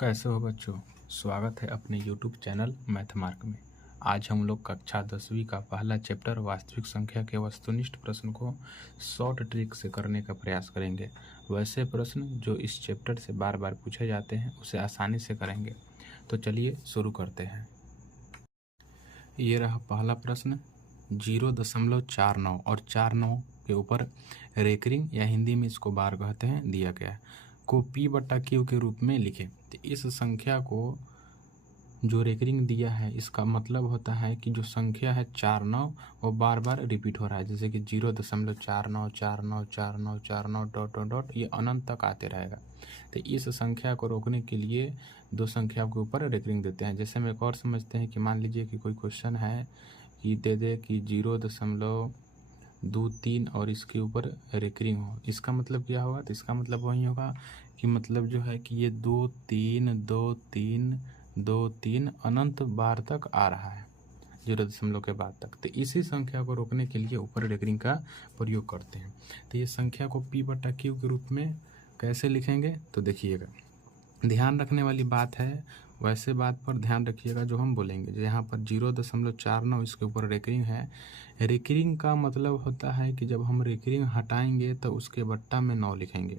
कैसे हो बच्चों। स्वागत है अपने YouTube चैनल मैथमार्क में। आज हम लोग कक्षा 10वीं का पहला चैप्टर वास्तविक संख्या के वस्तुनिष्ठ प्रश्न को शॉर्ट ट्रिक से करने का प्रयास करेंगे। वैसे प्रश्न जो इस चैप्टर से बार बार पूछे जाते हैं उसे आसानी से करेंगे। तो चलिए शुरू करते हैं। ये रहा पहला प्रश्न। 0.49 और 49 के ऊपर रेकरिंग या हिंदी में इसको बार कहते हैं दिया गया है को P/Q के रूप में लिखें। तो इस संख्या को जो रेकरिंग दिया है इसका मतलब होता है कि जो संख्या है 49 वो बार बार रिपीट हो रहा है, जैसे कि 0.49494949 डॉट डॉट डॉट ये अनंत तक आते रहेगा। तो इस संख्या को रोकने के लिए दो संख्या के ऊपर रेकरिंग देते हैं। जैसे हम एक और समझते हैं कि मान लीजिए कि कोई क्वेश्चन है कि दे दे कि 0.23 और इसके ऊपर रेकरिंग हो। इसका मतलब क्या होगा? तो इसका मतलब वही होगा कि मतलब जो है कि ये 2 3 2 3 2 3 अनंत बार तक आ रहा है 0 के बाद तक। तो इसी संख्या को रोकने के लिए ऊपर रेकरिंग का प्रयोग करते हैं। तो ये संख्या को P/Q के रूप में कैसे लिखेंगे तो देखिएगा, ध्यान रखने वाली बात है। वैसे बात पर ध्यान रखिएगा जो हम बोलेंगे। यहाँ पर 0.49 इसके ऊपर रेकरिंग है। रेकरिंग का मतलब होता है कि जब हम रेकरिंग हटाएंगे तो उसके बट्टा में 9 लिखेंगे।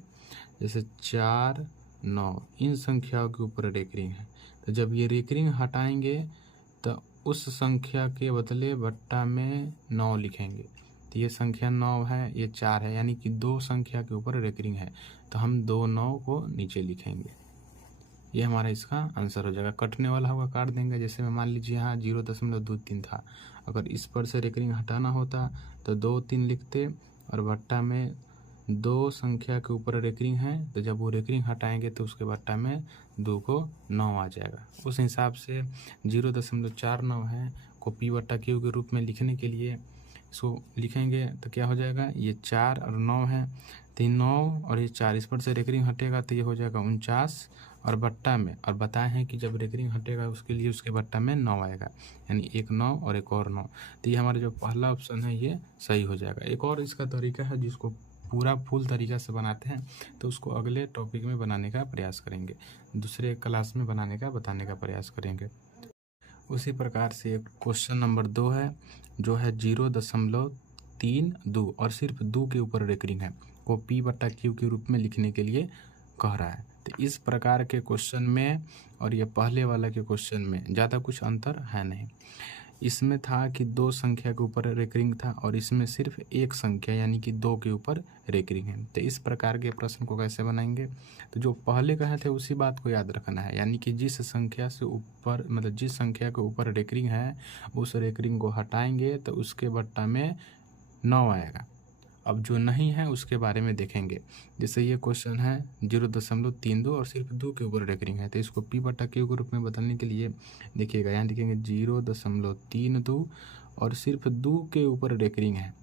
जैसे 4 9 इन संख्याओं के ऊपर रेकरिंग है। तो जब ये रेकरिंग हटाएंगे तो उस संख्या के बदले बट्टा में 9 लिखेंगे। तो ये संख्या 9 है, ये 4 है, यानी कि दो संख्या के ऊपर रेकरिंग है। तो हम 2 9 को नीचे लिखेंगे। ये हमारा इसका आंसर हो जाएगा। कटने वाला होगा काट देंगे। जैसे मैं मान लीजिए यहाँ 0.23 था, अगर इस पर से रेकरिंग हटाना होता तो 2 3 लिखते और बट्टा में दो संख्या के ऊपर रेकरिंग है। तो जब वो रेकरिंग हटाएंगे तो उसके बट्टा में 2 को 9 आ जाएगा। उस हिसाब से 0.49 है को P/Q के रूप में लिखने के लिए इसको लिखेंगे तो क्या हो जाएगा, ये 4 और 9 है, तो 9 और ये 4 इस पर से रेकरिंग हटेगा तो ये हो जाएगा 49 और बट्टा में, और बताए हैं कि जब रेकरिंग हटेगा उसके लिए उसके बट्टा में 9 आएगा, यानी एक 9 और एक और 9। तो ये हमारा जो पहला ऑप्शन है ये सही हो जाएगा। एक और इसका तरीका है जिसको पूरा फुल तरीका से बनाते हैं तो उसको अगले टॉपिक में बनाने का प्रयास करेंगे, दूसरे क्लास में बनाने का बताने का प्रयास करेंगे। उसी प्रकार से एक क्वेश्चन नंबर 2 है जो है 0.32 और सिर्फ 2 के ऊपर रेकरिंग है को P/Q के रूप में लिखने के लिए कह रहा है। तो इस प्रकार के क्वेश्चन में और ये पहले वाला के क्वेश्चन में ज़्यादा कुछ अंतर है नहीं। इसमें था कि दो संख्या के ऊपर रेकरिंग था और इसमें सिर्फ एक संख्या यानी कि 2 के ऊपर रेकरिंग है। तो इस प्रकार के प्रश्न को कैसे बनाएंगे? तो जो पहले कहे थे उसी बात को याद रखना है, यानी कि जिस संख्या से ऊपर मतलब जिस संख्या के ऊपर रेकरिंग है उस रेकरिंग को हटाएंगे तो उसके बट्टा में 9 आएगा। अब जो नहीं है उसके बारे में देखेंगे। जैसे ये क्वेश्चन है 0.32 और सिर्फ 2 के ऊपर रेकरिंग है, तो इसको P/Q के रूप में बदलने के लिए देखिएगा, यहाँ लिखेंगे 0.32 और सिर्फ 2 के ऊपर रेकरिंग है।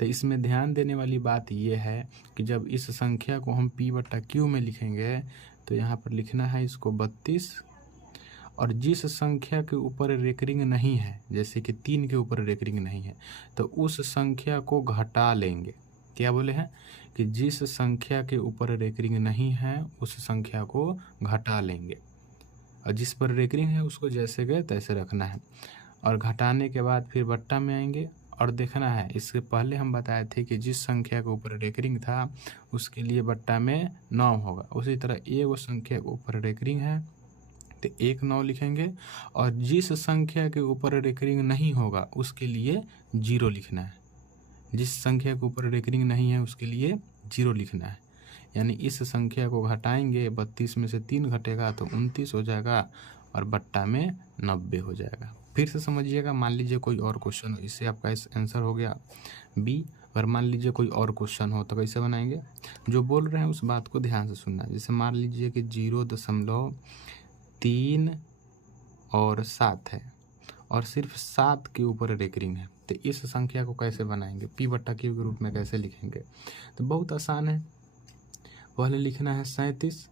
तो इसमें ध्यान देने वाली बात ये है कि जब इस संख्या को हम P/Q में लिखेंगे तो यहाँ पर लिखना है इसको 32, और जिस संख्या के ऊपर रेकरिंग नहीं है, जैसे कि 3 के ऊपर रेकरिंग नहीं है, तो उस संख्या को घटा लेंगे। क्या बोले हैं कि जिस संख्या के ऊपर रेकरिंग नहीं है उस संख्या को घटा लेंगे, और जिस पर रेकरिंग है उसको जैसे गए तैसे रखना है, और घटाने के बाद फिर बट्टा में आएंगे और देखना है। इससे पहले हम बताए थे कि जिस संख्या के ऊपर रेकरिंग था उसके लिए बट्टा में 9 होगा। उसी तरह एक संख्या के ऊपर रेकरिंग है तो 1 9 लिखेंगे, और जिस संख्या के ऊपर रेकरिंग नहीं होगा उसके लिए 0 लिखना है। जिस संख्या के ऊपर रेकरिंग नहीं है उसके लिए 0 लिखना है, यानी इस संख्या को घटाएंगे, 32 में से 3 घटेगा तो 29 हो जाएगा और बट्टा में 90 हो जाएगा। फिर से समझिएगा, मान लीजिए कोई और क्वेश्चन हो, इससे आपका आंसर हो गया बी। अगर मान लीजिए कोई और क्वेश्चन हो तो कैसे बनाएंगे? जो बोल रहे हैं उस बात को ध्यान से सुनना। जैसे मान लीजिए कि 0.3 और 7 है और सिर्फ 7 के ऊपर रेकरिंग है, तो इस संख्या को कैसे बनाएंगे? P/Q के रूप में कैसे लिखेंगे? तो बहुत आसान है। पहले लिखना है 37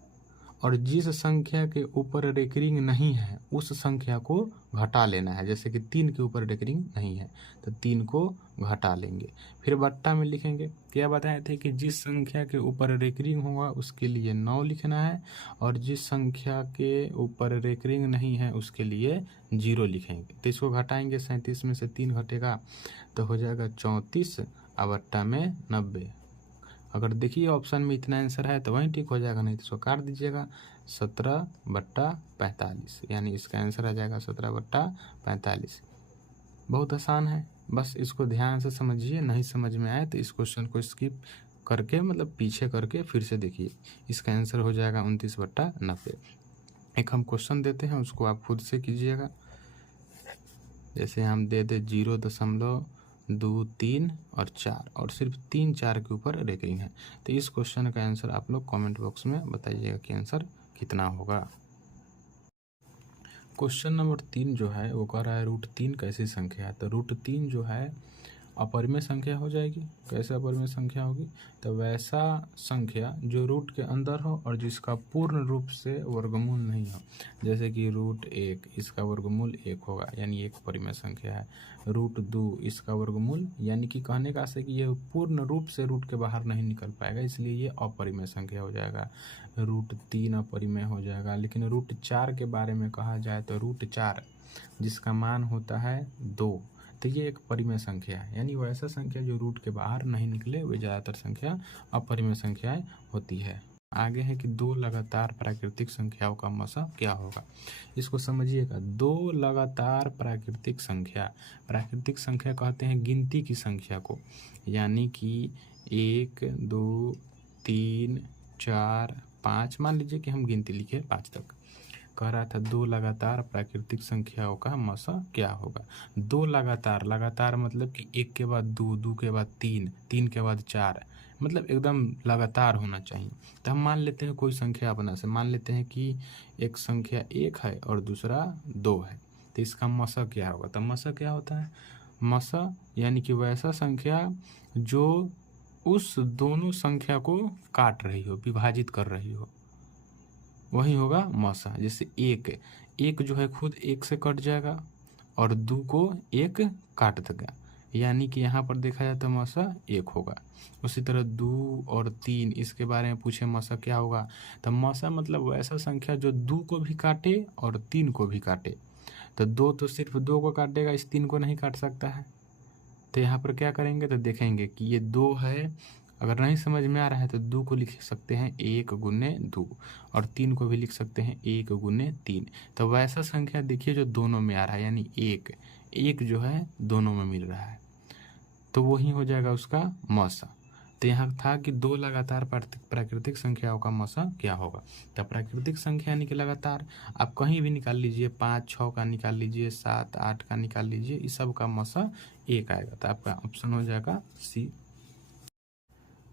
और जिस संख्या के ऊपर रेकरिंग नहीं है उस संख्या को घटा लेना है। जैसे कि 3 के ऊपर रेकरिंग नहीं है तो 3 को घटा लेंगे। फिर बट्टा में लिखेंगे, क्या बताए थे कि जिस संख्या के ऊपर रेकरिंग होगा उसके लिए 9 लिखना है और जिस संख्या के ऊपर रेकरिंग नहीं है उसके लिए 0 लिखेंगे। तो इसको घटाएंगे, 37 में से 3 घटेगा तो हो जाएगा 34 और बट्टा में 90। अगर देखिए ऑप्शन में इतना आंसर है तो वहीं ठीक हो जाएगा, नहीं तो इसको काट दीजिएगा। 17/45 यानी इसका आंसर आ जाएगा 17/45। बहुत आसान है, बस इसको ध्यान से समझिए। नहीं समझ में आए तो इस क्वेश्चन को स्किप करके मतलब पीछे करके फिर से देखिए, इसका आंसर हो जाएगा 29/90। एक हम क्वेश्चन देते हैं, उसको आप खुद से कीजिएगा। जैसे हम दे दे 0.2, 3 और 4 और सिर्फ 3, 4 के ऊपर रेकरिंग है। तो इस क्वेश्चन का आंसर आप लोग कमेंट बॉक्स में बताइएगा कि आंसर कितना होगा। क्वेश्चन नंबर 3 जो है वो कह रहा है √3 कैसी संख्या है। तो √3 जो है अपरिमेय संख्या हो जाएगी। कैसे अपरिमेय संख्या होगी? तो वैसा संख्या जो रूट के अंदर हो और जिसका पूर्ण रूप से वर्गमूल नहीं हो। जैसे कि √1 इसका वर्गमूल 1 होगा यानी एक परिमेय संख्या है। √2 इसका वर्गमूल यानी कि कहने का से कि यह पूर्ण रूप से रूट के बाहर नहीं निकल पाएगा, इसलिए ये अपरिमेय संख्या हो जाएगा। √3 अपरिमेय हो जाएगा। लेकिन √4 के बारे में कहा जाए तो √4 जिसका मान होता है 2, तो ये एक परिमेय संख्या है। यानी वैसा संख्या जो रूट के बाहर नहीं निकले वे ज़्यादातर संख्या अपरिमेय संख्याएं होती है। आगे है कि 2 लगातार प्राकृतिक संख्याओं का मसा क्या होगा। इसको समझिएगा। 2 लगातार प्राकृतिक संख्या कहते हैं गिनती की संख्या को, यानी कि 1, 2, 3, 4, 5, मान लीजिए कि हम गिनती लिखे 5 तक। कह रहा था 2 लगातार प्राकृतिक संख्याओं का मसा क्या होगा। 2 लगातार मतलब कि 1 के बाद 2, 2 के बाद 3, 3 के बाद 4, मतलब एकदम लगातार होना चाहिए। तो हम मान लेते हैं कोई संख्या अपना से, मान लेते हैं कि एक संख्या 1 है और दूसरा 2 है, तो इसका मसा क्या होगा। तो मसा क्या होता है? मसा यानी कि वैसा संख्या जो उस दोनों संख्या को काट रही हो, विभाजित कर रही हो, वही होगा मसा। जैसे 1 जो है खुद 1 से कट जाएगा और 2 को 1 काट देगा, यानी कि यहाँ पर देखा जाए तो मसा 1 होगा। उसी तरह 2 और 3 इसके बारे में पूछे मसा क्या होगा, तो मसा मतलब वैसा संख्या जो 2 को भी काटे और 3 को भी काटे। तो 2 तो सिर्फ 2 को काटेगा, इस 3 को नहीं काट सकता है। तो यहाँ पर क्या करेंगे तो देखेंगे कि ये 2 है। अगर नहीं समझ में आ रहा है तो 2 को लिख सकते हैं 1 गुने 2 और 3 को भी लिख सकते हैं 1 गुने 3। तो वैसा संख्या देखिए जो दोनों में आ रहा है, यानी 1 जो है दोनों में मिल रहा है, तो वही हो जाएगा उसका मसा। तो यहाँ था कि 2 लगातार प्राकृतिक संख्याओं का मसा क्या होगा। तो प्राकृतिक संख्या यानी कि लगातार आप कहीं भी निकाल लीजिए, 5, 6 का निकाल लीजिए, 7, 8 का निकाल लीजिए, इस सब का मसा 1 आएगा। तो आपका ऑप्शन हो जाएगा सी।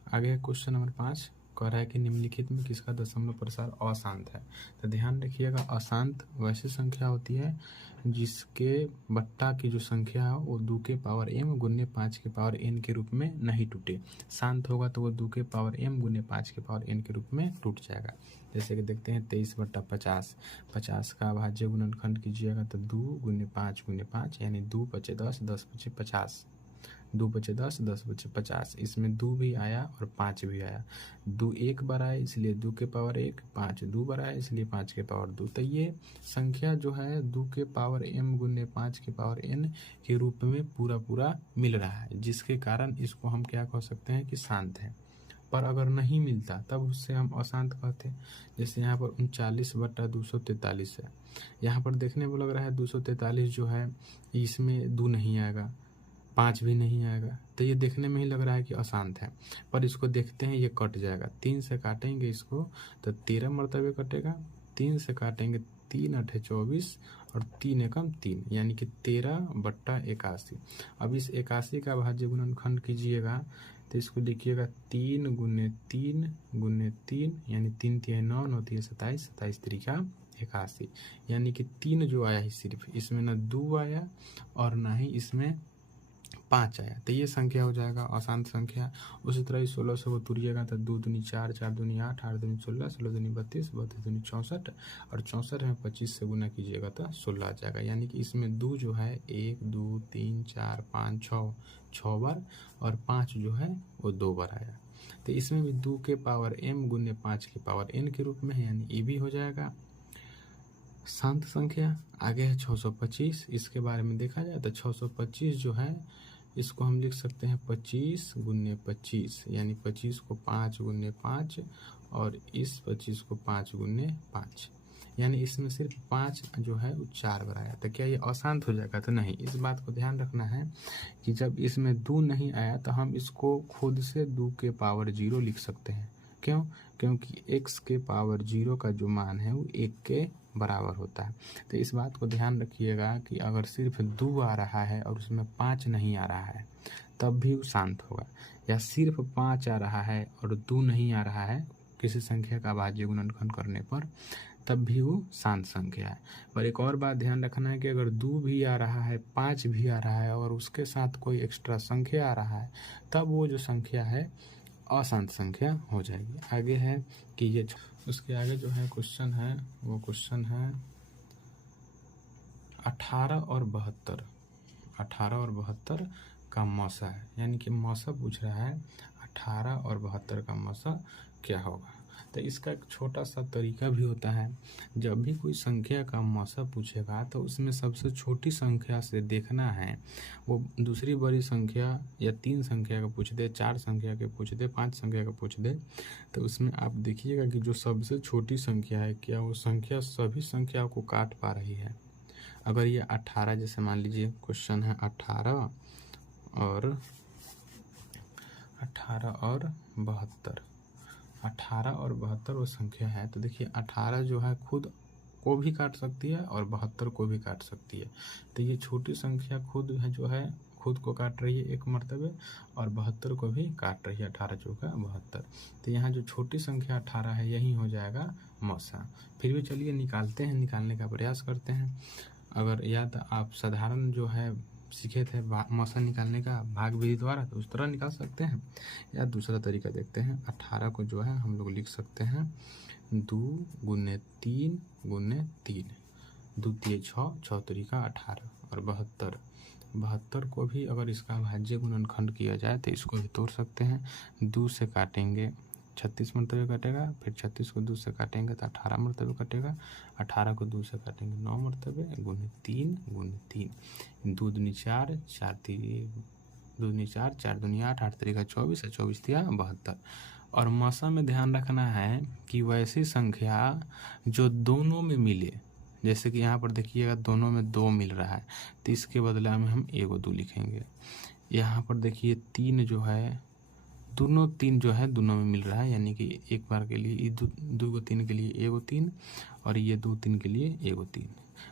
आगे क्वेश्चन नंबर 5 कह रहा है कि निम्नलिखित में किसका दशमलव प्रसार अशांत है। तो ध्यान रखिएगा, अशांत वैसी संख्या होती है जिसके बट्टा की जो संख्या है वो 2 के पावर m गुने 5 के पावर n के रूप में नहीं टूटे। शांत होगा तो वो 2 के पावर m गुने 5 के पावर n के रूप में टूट जाएगा। जैसे कि देखते हैं 23/50, 50 का अभाज्य गुणनखंड कीजिएगा तो 2 गुने 5 गुने 5 यानी 2 बचे 10, 10 बचे 50, 2 बचे 10, 10 बचे 50। इसमें 2 भी आया और 5 भी आया। 2 एक बार आया इसलिए 2 के पावर 1, 5 2 बार आया इसलिए 5 के पावर 2। तो ये संख्या जो है 2 के पावर m गुने 5 के पावर n के रूप में पूरा मिल रहा है, जिसके कारण इसको हम क्या कह सकते हैं कि शांत है। पर अगर नहीं मिलता तब उससे हम अशांत कहते हैं। जैसे यहाँ पर 39/243 है, यहाँ पर देखने में लग रहा है 243 जो है इसमें 2 नहीं आएगा, 5 भी नहीं आएगा, तो ये देखने में ही लग रहा है कि अशांत है। पर इसको देखते हैं, ये कट जाएगा। 3 से काटेंगे इसको तो 13 मरतबे कटेगा। 3 से काटेंगे 3 8 24 और 3 एकम 3 यानी कि 13/81। अब इस 81 का भाज्य गुणनखंड कीजिएगा तो इसको लिखिएगा 3 गुने 3 गुने 3 यानी 3 3 9 9 3 27, 27 3 81, यानी कि 3 जो आया है सिर्फ, इसमें ना 2 आया और ना ही इसमें 5 आया, तो ये संख्या हो जाएगा अशांत संख्या। उसी तरह 16 से वो तुरिएगा तो 2 दूनी 4, 4 दूनी 8, 8 दूनी 16, 16 दूनी 32, 32 दूनी 64 और 64 में 25 से गुना कीजिएगा तो 16 आ जाएगा। यानी कि इसमें 2 जो है 1 2 3 4 5 6 बार और 5 जो है वो 2 बार आया। तो इसमें भी 2 के पावर m गुने 5 के पावर n के रूप में है, यानी ये भी हो जाएगा शांत संख्या। आगे है 625। इसके बारे में देखा जाए तो 625 जो है इसको हम लिख सकते हैं 25 गुने 25, यानी 25 को 5 गुने 5 और इस 25 को 5 गुने 5, यानी इसमें सिर्फ 5 जो है वो 4 बार आया। तो क्या ये अशांत हो जाएगा? तो नहीं। इस बात को ध्यान रखना है कि जब इसमें 2 नहीं आया तो हम इसको खुद से 2 के पावर 0 लिख सकते हैं। क्यों? क्योंकि x के पावर 0 का जो मान है वो 1 के बराबर होता है। तो इस बात को ध्यान रखिएगा कि अगर सिर्फ 2 आ रहा है और उसमें 5 नहीं आ रहा है तब भी वो शांत होगा, या सिर्फ 5 आ रहा है और 2 नहीं आ रहा है किसी संख्या का भाज्य गुणनखंड करने पर, तब भी वो शांत संख्या है। पर एक और बात ध्यान रखना है कि अगर 2 भी आ रहा है, 5 भी आ रहा है और उसके साथ कोई एक्स्ट्रा संख्या आ रहा है, तब वो जो संख्या है अशांत संख्या हो जाएगी। आगे है कि ये उसके आगे जो है क्वेश्चन है वो क्वेश्चन है 18 और 72। 18 और 72 का मौसा है, यानी कि मौसा पूछ रहा है 18 और 72 का मौसा क्या होगा। तो इसका एक छोटा सा तरीका भी होता है। जब भी कोई संख्या का मौसा पूछेगा तो उसमें सबसे छोटी संख्या से देखना है, वो दूसरी बड़ी संख्या या 3 संख्या का पूछ दे, 4 संख्या के पूछ दे, 5 संख्या का पूछ दे, तो उसमें आप देखिएगा कि जो सबसे छोटी संख्या है क्या वो संख्या सभी संख्याओं को काट पा रही है। अगर ये 18, जैसे मान लीजिए क्वेश्चन है 18 और 72, 18 और 72 वो संख्या है, तो देखिए 18 जो है खुद को भी काट सकती है और 72 को भी काट सकती है। तो ये छोटी संख्या खुद है जो है खुद को काट रही है एक मर्तबे और 72 को भी काट रही है, 18 चौका 72। तो यहाँ जो छोटी संख्या 18 है यही हो जाएगा मौसा। फिर भी चलिए निकालते हैं, निकालने का प्रयास करते हैं। अगर या तो आप साधारण जो है सीखे थे मौसा निकालने का भाग विधि द्वारा, तो उस तरह निकाल सकते हैं, या दूसरा तरीका देखते हैं। 18 को जो है हम लोग लिख सकते हैं 2 गुने 3 गुने 3, 2 3 6, 6 तरीका 18 और 72 को भी अगर इसका भाज्य गुणनखंड किया जाए तो इसको भी तोड़ सकते हैं। 2 से काटेंगे 36 मरतबे कटेगा, फिर 36 को 2 से काटेंगे तो 18 मरतबे कटेगा, 18 को 2 से काटेंगे 9 मरतबे गुने 3, 2 दूनी 4, 4 दूनी 4, 4 दूनी 8, 8 तरीका 24 और 24 तिया 72। और मौसा में ध्यान रखना है कि वैसी संख्या जो दोनों में मिले, जैसे कि यहाँ पर देखिएगा दोनों में 2 मिल रहा है तो इसके बदला में हम 1 2 लिखेंगे। यहाँ पर देखिए 3 जो है दोनों 3 जो है दोनों में मिल रहा है, यानी कि एक बार के लिए 2 3 के लिए 1 3 और ये 2 3 के लिए 1 3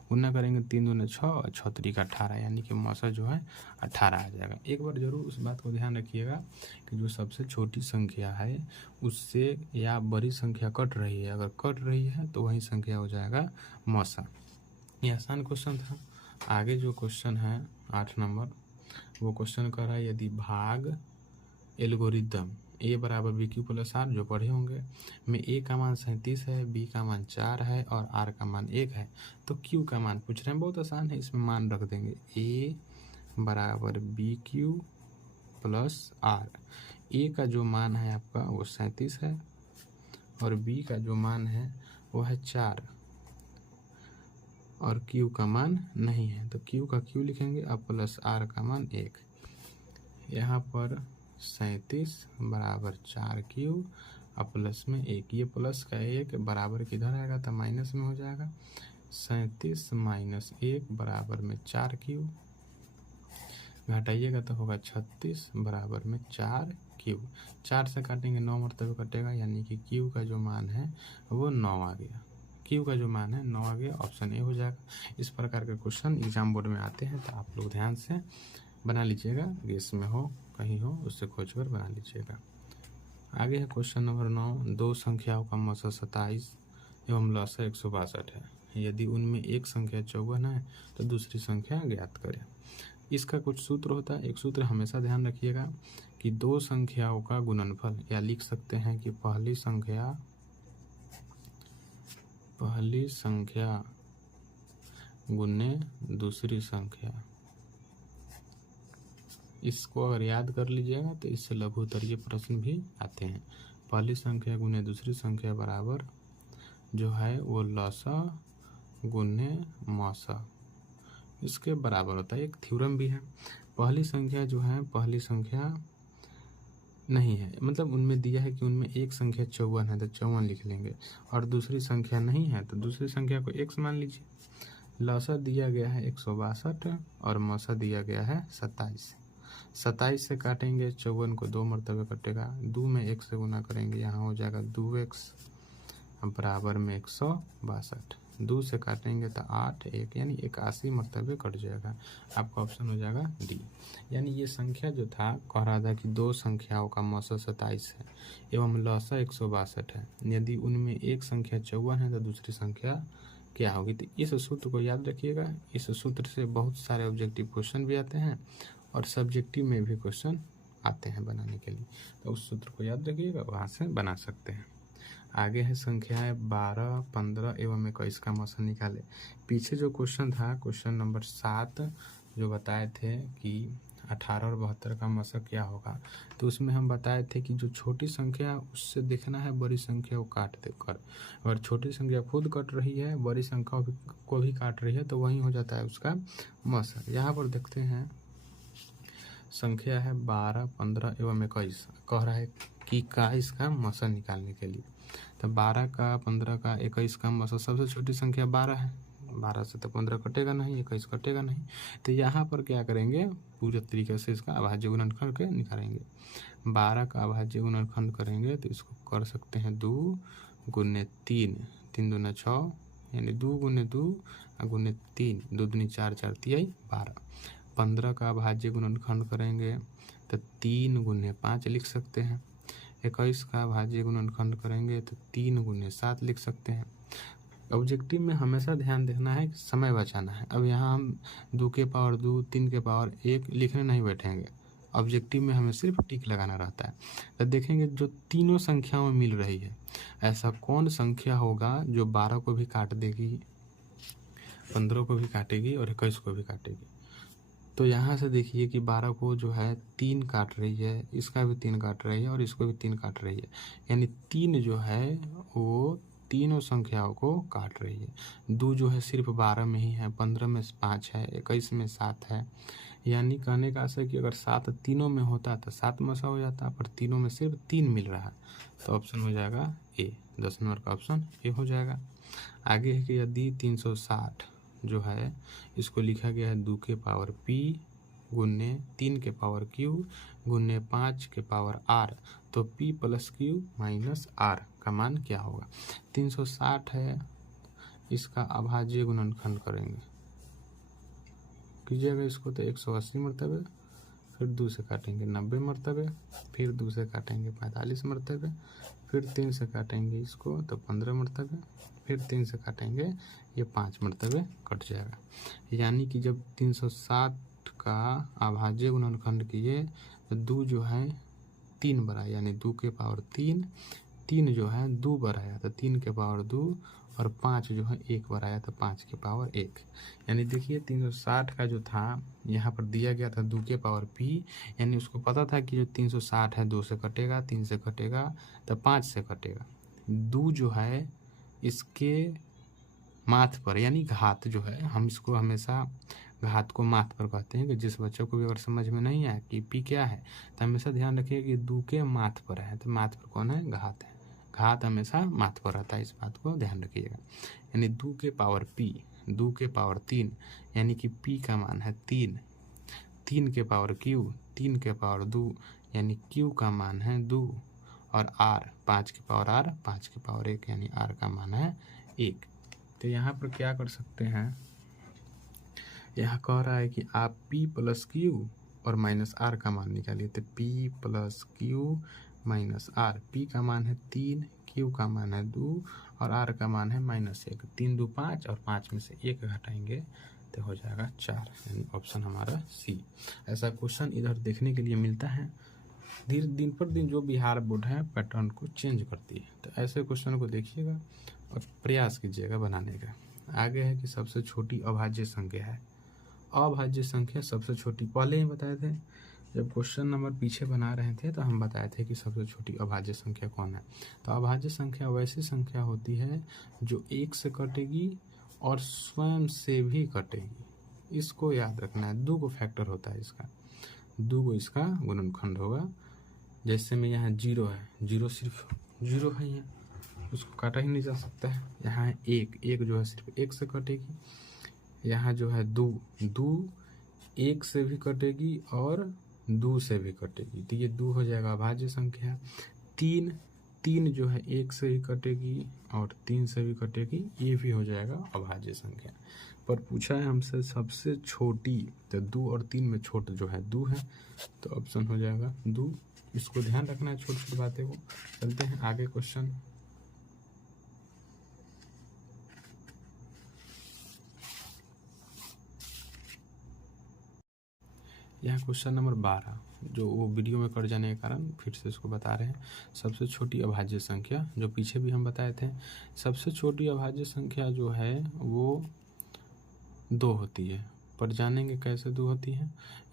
गुना करेंगे 3 दूने 6 और 6 तरीका 18, यानी कि मौसा जो है 18 आ जाएगा। एक बार जरूर उस बात को ध्यान रखिएगा कि जो सबसे छोटी संख्या है उससे या बड़ी संख्या कट रही है, अगर कट रही है तो वही संख्या हो जाएगा मौसा। ये आसान क्वेश्चन था। आगे जो क्वेश्चन है 8 नंबर, वो क्वेश्चन कर रहा है यदि भाग एल्गोरिदम a बराबर बी क्यू प्लस आर जो पढ़े होंगे में a का मान 37 है, b का मान 4 है और r का मान 1 है, तो q का मान पूछ रहे हैं। बहुत आसान है, इसमें मान रख देंगे a बराबर B Q plus R. a का जो मान है आपका वो 37 है और b का जो मान है वो है 4 और q का मान नहीं है, तो q का q लिखेंगे अब प्लस r का मान 1। यहाँ पर 37 बराबर 4q और प्लस में 1, ये प्लस का 1 बराबर किधर आएगा तो माइनस में हो जाएगा। 37 माइनस 1 बराबर में 4q, घटाइएगा तो होगा 36 बराबर में 4q। 4 से काटेंगे 9 मरतबे कटेगा, यानी कि q का जो मान है वो 9 आ गया। q का जो मान है 9 आ गया, ऑप्शन ए हो जाएगा। इस प्रकार के क्वेश्चन एग्जाम बोर्ड में आते हैं तो आप लोग ध्यान से बना लीजिएगा, गेस में हो कहीं हो उससे खोज कर बना लीजिएगा। आगे है क्वेश्चन नंबर 9, 2 संख्याओं का मौसा 27 एवं लसा 162 है, यदि उनमें एक संख्या 54 है तो दूसरी संख्या ज्ञात करें। इसका कुछ सूत्र होता है। एक सूत्र हमेशा ध्यान रखिएगा कि दो संख्याओं का गुणनफल, या लिख सकते हैं कि पहली संख्या गुने दूसरी संख्या। इसको अगर याद कर लीजिएगा तो इससे लघु उत्तरीय प्रश्न भी आते हैं। पहली संख्या गुने दूसरी संख्या बराबर जो है वो लसा गुने मसा, इसके बराबर होता है। एक थ्योरम भी है, पहली संख्या जो है पहली संख्या नहीं है, मतलब उनमें दिया है कि उनमें एक संख्या 54 है तो 54 लिख लेंगे, और दूसरी संख्या नहीं है तो दूसरी संख्या को x मान लीजिए। लसा दिया गया है 162 और मसा दिया गया है 27। 27 से काटेंगे 54 को 2 मरतबे कटेगा, 2 में 1 से गुना करेंगे, यहाँ हो जाएगा 2x बराबर में 162। 2 से काटेंगे तो 8 1 यानी 81 मरतबे कट जाएगा। आपका ऑप्शन हो जाएगा डी। यानी ये संख्या जो था कह रहा था कि दो संख्याओं का मौसा 27 है एवं लसा 162 है, यदि उनमें एक संख्या 54 है तो दूसरी संख्या क्या होगी। तो इस सूत्र को याद रखिएगा। इस सूत्र से बहुत सारे ऑब्जेक्टिव क्वेश्चन भी आते हैं और सब्जेक्टिव में भी क्वेश्चन आते हैं बनाने के लिए, तो उस सूत्र को याद रखिएगा, वहाँ से बना सकते हैं। आगे है संख्याएं 12, 15 एवं 21 का मौसा निकाले। पीछे जो क्वेश्चन था क्वेश्चन नंबर 7 जो बताए थे कि 18 और 72 का मौसा क्या होगा, तो उसमें हम बताए थे कि जो छोटी संख्या उससे देखना है बड़ी संख्या को काट देकर, अगर छोटी संख्या खुद कट रही है बड़ी संख्या को भी काट रही है तो वही हो जाता है उसका मौसा। यहाँ पर देखते हैं संख्या है 12, 15 एवं 21, कह रहा है कि का इसका मौसा निकालने के लिए। तो 12 का, 15 का, 21 का मौसा, सबसे छोटी संख्या 12 है, 12 से तो 15 कटेगा नहीं, 21 कटेगा नहीं, तो यहाँ पर क्या करेंगे पूरे तरीके से इसका अभाज्य गुणनखंड के निकालेंगे। 12 का अभाज्य गुणनखंड करेंगे तो इसको कर सकते हैं 2 गुने 3, 3 दूना 6 यानी 2 गुने 2 गुने 3, 2 दूनी 4, 4 तिहाई 12। 15 का अभाज्य गुणनखंड करेंगे तो 3 गुने 5 लिख सकते हैं। 21 का अभाज्य गुणनखंड करेंगे तो 3 गुने 7 लिख सकते हैं। ऑब्जेक्टिव में हमेशा ध्यान देना है कि समय बचाना है। अब यहाँ हम 2 के पावर 2, 3 के पावर 1 लिखने नहीं बैठेंगे, ऑब्जेक्टिव में हमें सिर्फ टिक लगाना रहता है। तो देखेंगे जो तीनों संख्याओं में मिल रही है, ऐसा कौन संख्या होगा जो 12 को भी काट देगी, 15 को भी काटेगी और 21 को भी काटेगी। तो यहाँ से देखिए कि 12 को जो है 3 काट रही है, इसका भी 3 काट रही है और इसको भी 3 काट रही है, यानी 3 जो है वो तीनों संख्याओं को काट रही है। 2 जो है सिर्फ 12 में ही है, 15 में 5 है, 21 में 7 है, यानी कहने का आशय कि अगर 7 तीनों में होता तो 7 मसा हो जाता, पर तीनों में सिर्फ 3 मिल रहा है, तो ऑप्शन हो जाएगा ए, 10 नंबर का ऑप्शन ए हो जाएगा। आगे है कि यदि 360 जो है इसको लिखा गया है 2 के पावर p गुने 3 के पावर q गुने 5 के पावर r, तो p plus q minus r का मान क्या होगा। 360 है, इसका अभाज्य गुणनखंड करेंगे, कीजिएगा इसको तो 180 मरतबे, फिर 2 से काटेंगे 90 मरतबे, फिर 2 से काटेंगे 45 मरतबे, फिर 3 से काटेंगे इसको तो 15 मरतबे, फिर 3 से काटेंगे ये 5 मरतबे कट जाएगा। यानी कि जब 360 का अभाज्य गुणनखंड किए तो 2 जो है 3 बढ़ाया, यानी 2 के पावर 3, 3 जो है 2 बढ़ाया तो 3 के पावर 2, और 5 जो है 1 बढ़ाया तो 5 के पावर 1। यानी देखिए 360 का जो था यहाँ पर दिया गया था 2 के पावर p, यानी उसको पता था कि जो 360 है 2 से कटेगा, 3 से कटेगा तो 5 से कटेगा। 2 जो है इसके माथ पर यानी घात जो है, हम इसको हमेशा घात को माथ पर कहते हैं कि जिस बच्चे को भी अगर समझ में नहीं आया कि p क्या है तो हमेशा ध्यान रखिए कि 2 के माथ पर है, तो माथ पर कौन है, घात है, घात हमेशा माथ पर रहता है, इस बात को ध्यान रखिएगा। यानी 2 के पावर p, 2 के पावर 3 यानी कि p का मान है 3, 3 के पावर q, 3 के पावर 2 यानी q का मान है 2, और r 5 के पावर r, 5 के पावर 1 यानी r का मान है 1। तो यहाँ पर क्या कर सकते हैं, यहाँ कह रहा है कि आप p प्लस q और माइनस r का मान निकालिए, तो p plus q minus r, p का मान है 3, q का मान है 2 और r का मान है -1। 3 2 5 और 5 में से 1 घटाएंगे तो हो जाएगा 4, यानी ऑप्शन हमारा सी। ऐसा क्वेश्चन इधर देखने के लिए मिलता है। धीरे दिन पर दिन जो बिहार बोर्ड है पैटर्न को चेंज करती है, तो ऐसे क्वेश्चन को देखिएगा और प्रयास कीजिएगा बनाने का। आगे है कि सबसे छोटी अभाज्य संख्या है। अभाज्य संख्या सबसे छोटी पहले ही बताए थे, जब क्वेश्चन नंबर पीछे बना रहे थे तो हम बताए थे कि सबसे छोटी अभाज्य संख्या कौन है। तो अभाज्य संख्या वैसी संख्या होती है जो 1 से कटेगी और स्वयं से भी कटेगी। इसको याद रखना है। 2 फैक्टर होता है इसका, 2 इसका गुणनखंड होगा। जैसे में यहाँ 0 है, 0 सिर्फ 0 है, यहाँ उसको काटा ही नहीं जा सकता है। यहाँ है 1 जो है सिर्फ 1 से कटेगी। यहाँ जो है 2 1 से भी कटेगी और 2 से भी कटेगी, तो ये 2 हो जाएगा अभाज्य संख्या। 3 जो है 1 से भी कटेगी और 3 से भी कटेगी, ये भी हो जाएगा अभाज्य संख्या। पर पूछा है हमसे सबसे छोटी, तो 2 और 3 में छोटा जो है 2 है, तो ऑप्शन हो जाएगा 2। इसको ध्यान रखना है, छोटी छोटी बातें को। चलते हैं आगे क्वेश्चन। यह क्वेश्चन नंबर 12 जो वो वीडियो में कट जाने के कारण फिर से इसको बता रहे हैं। सबसे छोटी अभाज्य संख्या, जो पीछे भी हम बताए थे, सबसे छोटी अभाज्य संख्या जो है वो 2 होती है। पर जानेंगे कैसे 2 होती है।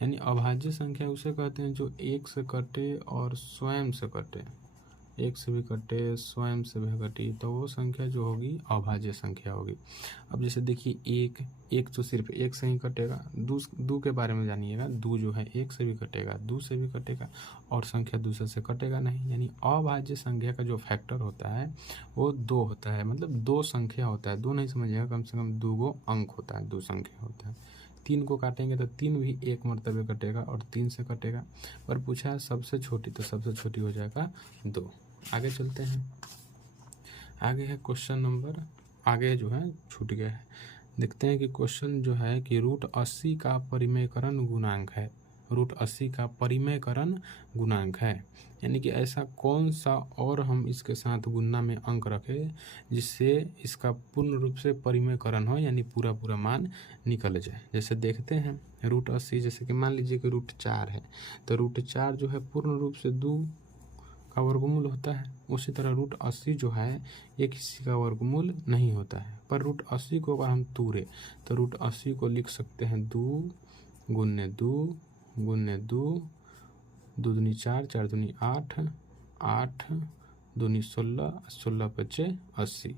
यानी अभाज्य संख्या उसे कहते हैं जो 1 से कटे और स्वयं से कटे, 1 से भी कटे स्वयं से भी कटी, तो वो संख्या जो होगी अभाज्य संख्या होगी। अब जैसे देखिए 1 तो सिर्फ 1 से ही कटेगा। 2 के बारे में जानिएगा, 2 जो है 1 से भी कटेगा, 2 से भी कटेगा और संख्या दूसरे से कटेगा नहीं। यानी अभाज्य संख्या का जो फैक्टर होता है वो 2 होता है, मतलब 2 संख्या होता है। 2 नहीं समझिएगा, कम से कम 2 गो अंक होता है, 2 संख्या होता है। 3 को काटेंगे तो 3 भी 1 मरतबे कटेगा और 3 से कटेगा। पर पूछा है सबसे छोटी, तो सबसे छोटी हो जाएगा 2। आगे चलते हैं। आगे है क्वेश्चन नंबर, आगे जो है छूट गया है। देखते हैं कि क्वेश्चन जो है कि √80 का परिमेयकरण गुणांक है। √80 का परिमेयकरण गुणांक है, यानी कि ऐसा कौन सा और हम इसके साथ गुणा में अंक रखें जिससे इसका पूर्ण रूप से परिमेयकरण हो, यानी पूरा पूरा मान निकल जाए। जैसे देखते हैं √80, जैसे कि मान लीजिए कि √4 है, तो √4 जो है पूर्ण रूप से 2 का वर्गमूल होता है। उसी तरह √80 जो है ये किसी का वर्गमूल नहीं होता है। पर √80 को अगर हम तोड़े तो √80 को लिख सकते हैं 2 गुने 2 गुने 2, 2 दूनी 4, 4 दूनी 8, 8 दूनी 16, 16 पचे 80।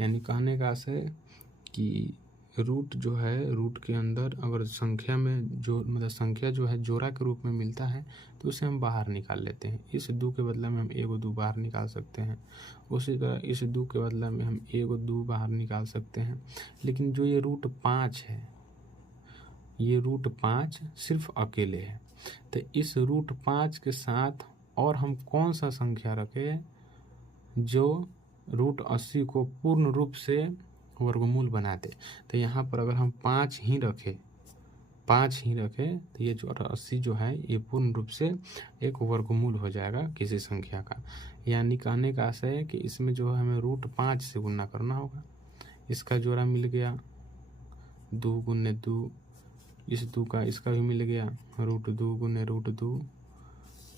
यानी कहने का आशय कि रूट जो है, रूट के अंदर अगर संख्या में जो मतलब संख्या जो है जोड़ा के रूप में मिलता है तो उसे हम बाहर निकाल लेते हैं। इस 2 के बदले में हम 1 2 बाहर निकाल सकते हैं। उसी तरह इस 2 के बदले में हम 1 2 बाहर निकाल सकते हैं। लेकिन जो ये √5 है, ये √5 सिर्फ अकेले है। तो इस √5 के साथ और हम कौन सा संख्या रखें जो √80 को पूर्ण रूप से वर्गमूल बना दे। तो यहाँ पर अगर हम 5 ही रखें तो ये जो 80 जो है ये पूर्ण रूप से एक वर्गमूल हो जाएगा किसी संख्या का। यानी कहने का आशय है कि इसमें जो है हमें √5 से गुणा करना होगा। इसका जोड़ा मिल गया 2 गुने 2, इस 2 का इसका भी मिल गया √2 गुने √2,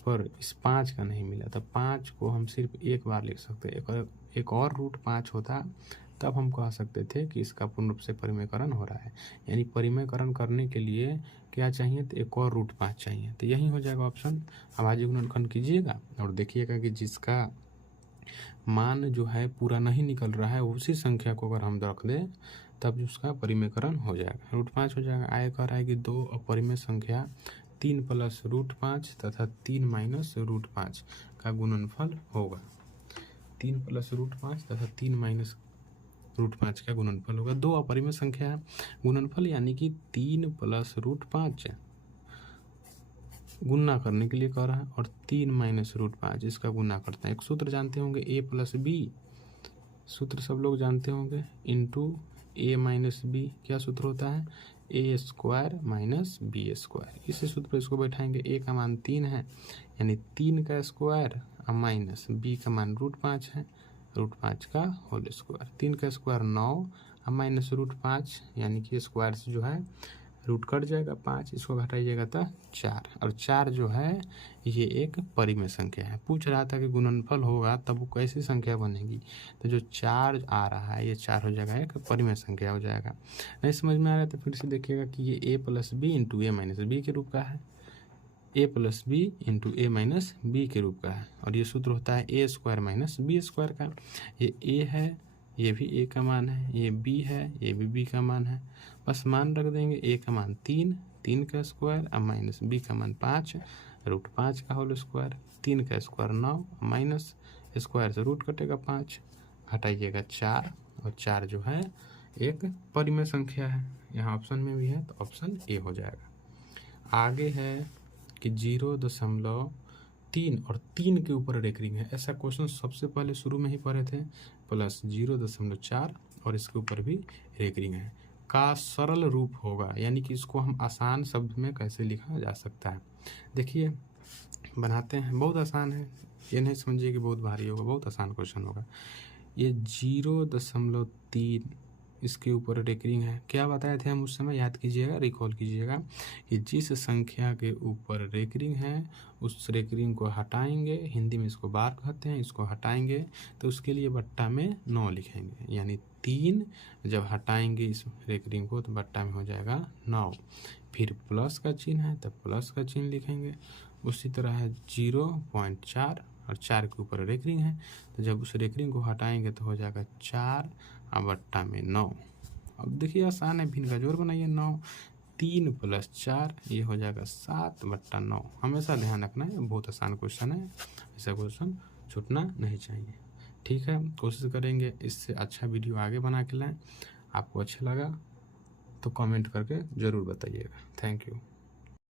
पर इस 5 का नहीं मिला। तो 5 को हम सिर्फ एक बार लिख सकते हैं। एक और √5 होता तब हम कह सकते थे कि इसका पूर्ण रूप से परिमेयकरण हो रहा है। यानी परिमेयकरण करने के लिए क्या चाहिए, तो एक और √5 चाहिए। तो यही हो जाएगा ऑप्शन। अभाज्य गुणनखंड कीजिएगा और देखिएगा कि जिसका मान जो है पूरा नहीं निकल रहा है उसी संख्या को अगर हम रख दें तब उसका परिमेयकरण हो जाएगा, √5 हो जाएगा। आय कह रहा है कि 2 अपरिमेय संख्या 3 + √5 तथा 3 - √5 का गुणनफल होगा। 3 + √5 तथा 3 - √5 का गुणनफल होगा। 2 अपरिमेय संख्या है, गुणनफल यानी कि 3 + √5 गुणा करने के लिए कह रहा है और 3 - √5 इसका गुणा करते हैं। एक सूत्र जानते होंगे A + B, सूत्र सब लोग जानते होंगे, इंटू A - B क्या सूत्र होता है, A² - B²। इसी सूत्र पर इसको बैठाएंगे। A का मान 3 है, यानी 3 का स्क्वायर माइनस B का मान √5 है, √5 का होल स्क्वायर। 3 का स्क्वायर 9 अब माइनस रूट 5 यानी कि स्क्वायर से जो है रूट कट जाएगा 5, इसको घटाइएगा तो 4। और 4 जो है ये एक परिमेय संख्या है। पूछ रहा था कि गुणनफल होगा तब वो कैसी संख्या बनेगी, तो जो 4 आ रहा है ये 4 हो जाएगा, एक परिमेय संख्या हो जाएगा। नहीं समझ में आ रहा है तो फिर से देखिएगा कि ये a plus B into A minus B के रूप का है, a plus B into A minus B के रूप का है। और ये सूत्र होता है A square minus B square का। ये a है, ये भी a का मान है, ये b है, ये भी b का मान है। बस मान रख देंगे, a का मान 3 का स्क्वायर, अब माइनस b का मान 5 रूट 5 का होल स्क्वायर, 3 का स्क्वायर 9 माइनस स्क्वायर से रूट कटेगा 5, हटाइएगा 4, और 4 जो है एक परिमेय संख्या है। यहाँ ऑप्शन में भी है तो ऑप्शन ए हो जाएगा। आगे है कि 0.3 और 3 के ऊपर रेकरिंग है। ऐसा क्वेश्चन सबसे पहले शुरू में ही पढ़े थे, प्लस 0.4 और इसके ऊपर भी रेकरिंग है का सरल रूप होगा, यानी कि इसको हम आसान शब्द में कैसे लिखा जा सकता है। देखिए बनाते हैं, बहुत आसान है, ये नहीं समझिए कि बहुत भारी होगा, बहुत आसान क्वेश्चन होगा। ये 0.3 इसके ऊपर रेकरिंग है। क्या बताए थे हम उस समय, याद कीजिएगा, रिकॉल कीजिएगा कि जिस संख्या के ऊपर रेकरिंग है उस रेकरिंग को हटाएंगे, हिंदी में इसको बार कहते हैं, इसको हटाएंगे तो उसके लिए बट्टा में 9 लिखेंगे, यानी 3 जब हटाएंगे इस रेकरिंग को तो बट्टा में हो जाएगा 9। फिर प्लस का चिन्ह है तो प्लस का चिन्ह लिखेंगे। उसी तरह है 0.4 और 4 के ऊपर रेकरिंग है तो जब उस रेकरिंग को हटाएंगे तो हो जाएगा 4 और बट्टा में 9। अब देखिए आसान है, भिन्न का जोड़ बनाइए, 9 3 + 4 ये हो जाएगा 7 बट्टा 9। हमेशा ध्यान रखना है, बहुत आसान क्वेश्चन है, ऐसा क्वेश्चन छूटना नहीं चाहिए। ठीक है, कोशिश करेंगे इससे अच्छा वीडियो आगे बना के लाएं। आपको अच्छा लगा तो कमेंट करके ज़रूर बताइएगा। Thank you.